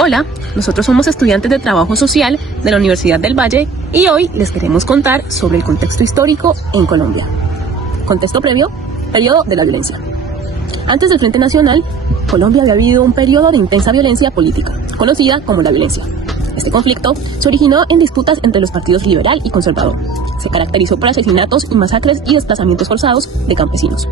Hola, nosotros somos estudiantes de Trabajo Social de la Universidad del Valle y hoy les queremos contar sobre el contexto histórico en Colombia. Contexto previo, periodo de la violencia. Antes del Frente Nacional, Colombia había vivido un periodo de intensa violencia política, conocida como la violencia. Este conflicto se originó en disputas entre los partidos liberal y conservador. Se caracterizó por asesinatos y masacres y desplazamientos forzados de campesinos.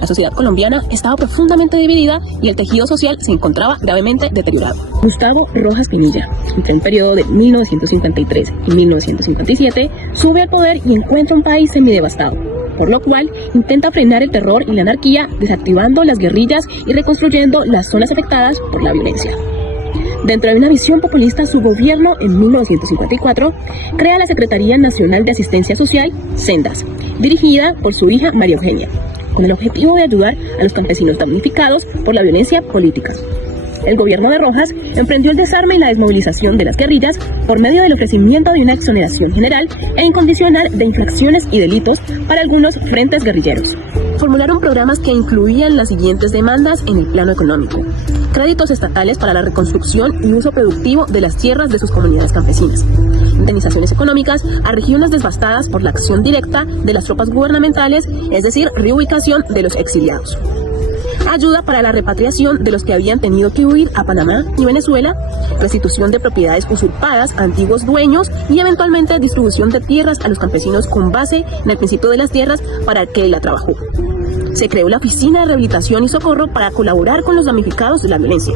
La sociedad colombiana estaba profundamente dividida y el tejido social se encontraba gravemente deteriorado. Gustavo Rojas Pinilla, entre el periodo de 1953 y 1957, sube al poder y encuentra un país semidevastado, por lo cual intenta frenar el terror y la anarquía, desactivando las guerrillas y reconstruyendo las zonas afectadas por la violencia. Dentro de una visión populista, su gobierno en 1954 crea la Secretaría Nacional de Asistencia Social, Sendas, dirigida por su hija María Eugenia, con el objetivo de ayudar a los campesinos damnificados por la violencia política. El gobierno de Rojas emprendió el desarme y la desmovilización de las guerrillas por medio del ofrecimiento de una exoneración general e incondicional de infracciones y delitos para algunos frentes guerrilleros. Formularon programas que incluían las siguientes demandas en el plano económico: créditos estatales para la reconstrucción y uso productivo de las tierras de sus comunidades campesinas, indemnizaciones económicas a regiones devastadas por la acción directa de las tropas gubernamentales, es decir, reubicación de los exiliados, ayuda para la repatriación de los que habían tenido que huir a Panamá y Venezuela, restitución de propiedades usurpadas a antiguos dueños y eventualmente distribución de tierras a los campesinos con base en el principio de las tierras para el que la trabajó. Se creó la Oficina de Rehabilitación y Socorro para colaborar con los damnificados de la violencia.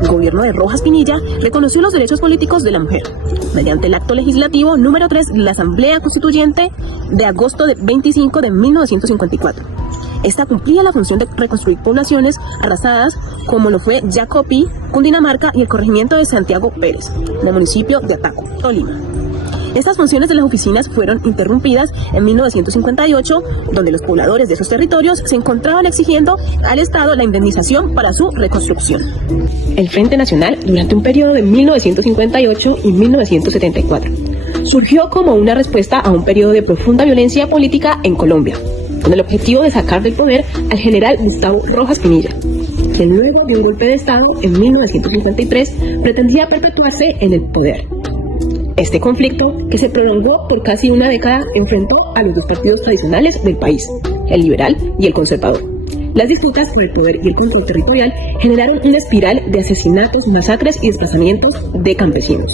El gobierno de Rojas Pinilla reconoció los derechos políticos de la mujer mediante el acto legislativo número 3 de la Asamblea Constituyente de agosto 25 de 1954. Esta cumplía la función de reconstruir poblaciones arrasadas como lo fue Jacopí, Cundinamarca y el corregimiento de Santiago Pérez, en el municipio de Ataco, Tolima. Estas funciones de las oficinas fueron interrumpidas en 1958, donde los pobladores de esos territorios se encontraban exigiendo al Estado la indemnización para su reconstrucción. El Frente Nacional, durante un periodo de 1958 y 1974, surgió como una respuesta a un periodo de profunda violencia política en Colombia, con el objetivo de sacar del poder al general Gustavo Rojas Pinilla, que luego de un golpe de Estado en 1953 pretendía perpetuarse en el poder. Este conflicto, que se prolongó por casi una década, enfrentó a los dos partidos tradicionales del país, el liberal y el conservador. Las disputas por el poder y el control territorial generaron una espiral de asesinatos, masacres y desplazamientos de campesinos.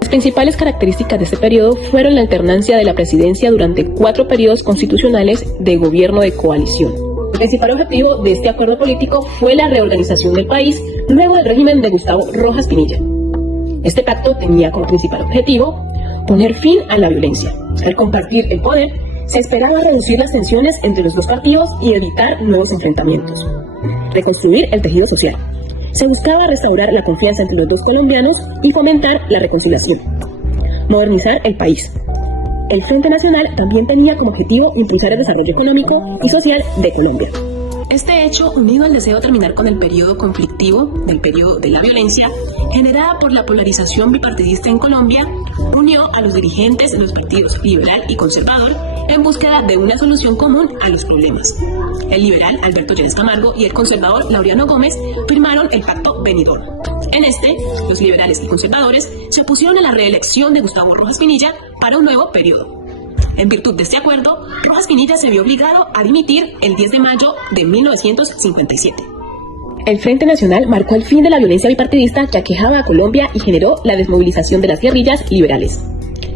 Las principales características de este periodo fueron la alternancia de la presidencia durante 4 periodos constitucionales de gobierno de coalición. El principal objetivo de este acuerdo político fue la reorganización del país luego del régimen de Gustavo Rojas Pinilla. Este pacto tenía como principal objetivo poner fin a la violencia. Al compartir el poder, se esperaba reducir las tensiones entre los dos partidos y evitar nuevos enfrentamientos. Reconstruir el tejido social. Se buscaba restaurar la confianza entre los dos colombianos y fomentar la reconciliación. Modernizar el país. El Frente Nacional también tenía como objetivo impulsar el desarrollo económico y social de Colombia. Este hecho, unido al deseo de terminar con el periodo conflictivo del periodo de la violencia, generada por la polarización bipartidista en Colombia, unió a los dirigentes de los partidos liberal y conservador en búsqueda de una solución común a los problemas. El liberal Alberto Lleras Camargo y el conservador Laureano Gómez firmaron el Pacto Benidorm. En este, los liberales y conservadores se opusieron a la reelección de Gustavo Rojas Pinilla para un nuevo periodo. En virtud de este acuerdo, Rojas Pinilla se vio obligado a dimitir el 10 de mayo de 1957. El Frente Nacional marcó el fin de la violencia bipartidista que aquejaba a Colombia y generó la desmovilización de las guerrillas liberales.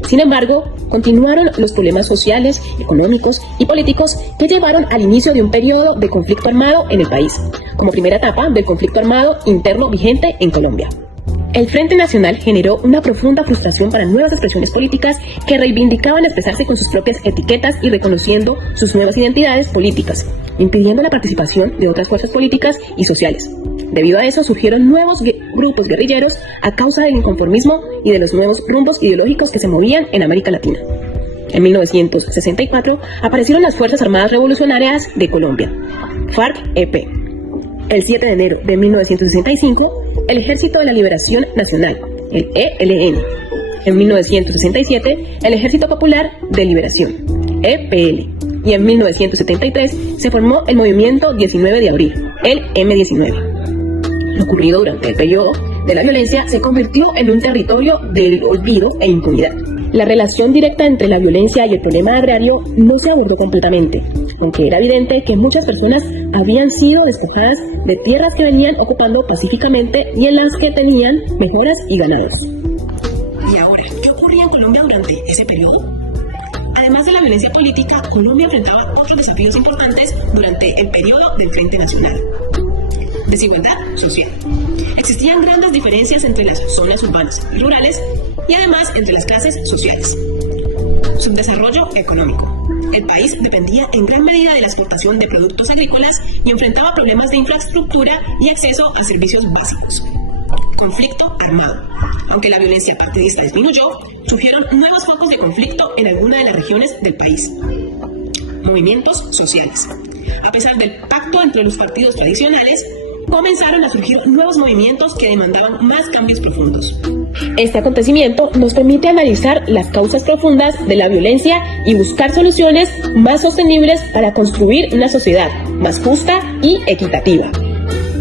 Sin embargo, continuaron los problemas sociales, económicos y políticos que llevaron al inicio de un periodo de conflicto armado en el país, como primera etapa del conflicto armado interno vigente en Colombia. El Frente Nacional generó una profunda frustración para nuevas expresiones políticas que reivindicaban expresarse con sus propias etiquetas y reconociendo sus nuevas identidades políticas, impidiendo la participación de otras fuerzas políticas y sociales. Debido a eso surgieron nuevos grupos guerrilleros a causa del inconformismo y de los nuevos rumbos ideológicos que se movían en América Latina. En 1964 aparecieron las Fuerzas Armadas Revolucionarias de Colombia, FARC-EP. El 7 de enero de 1965, el Ejército de la Liberación Nacional, el ELN. En 1967, el Ejército Popular de Liberación, EPL. Y en 1973 se formó el Movimiento 19 de Abril, el M19. Lo ocurrido durante el periodo de la violencia se convirtió en un territorio del olvido e impunidad. La relación directa entre la violencia y el problema agrario no se abordó completamente, aunque era evidente que muchas personas habían sido despojadas de tierras que venían ocupando pacíficamente y en las que tenían mejoras y ganados. ¿Y ahora qué ocurría en Colombia durante ese periodo? Además de la violencia política, Colombia enfrentaba otros desafíos importantes durante el periodo del Frente Nacional. Desigualdad social. Existían grandes diferencias entre las zonas urbanas y rurales y además entre las clases sociales. Subdesarrollo económico. El país dependía en gran medida de la exportación de productos agrícolas y enfrentaba problemas de infraestructura y acceso a servicios básicos. Conflicto armado. Aunque la violencia partidista disminuyó, surgieron nuevos focos de conflicto en algunas de las regiones del país. Movimientos sociales. A pesar del pacto entre los partidos tradicionales, comenzaron a surgir nuevos movimientos que demandaban más cambios profundos. Este acontecimiento nos permite analizar las causas profundas de la violencia y buscar soluciones más sostenibles para construir una sociedad más justa y equitativa.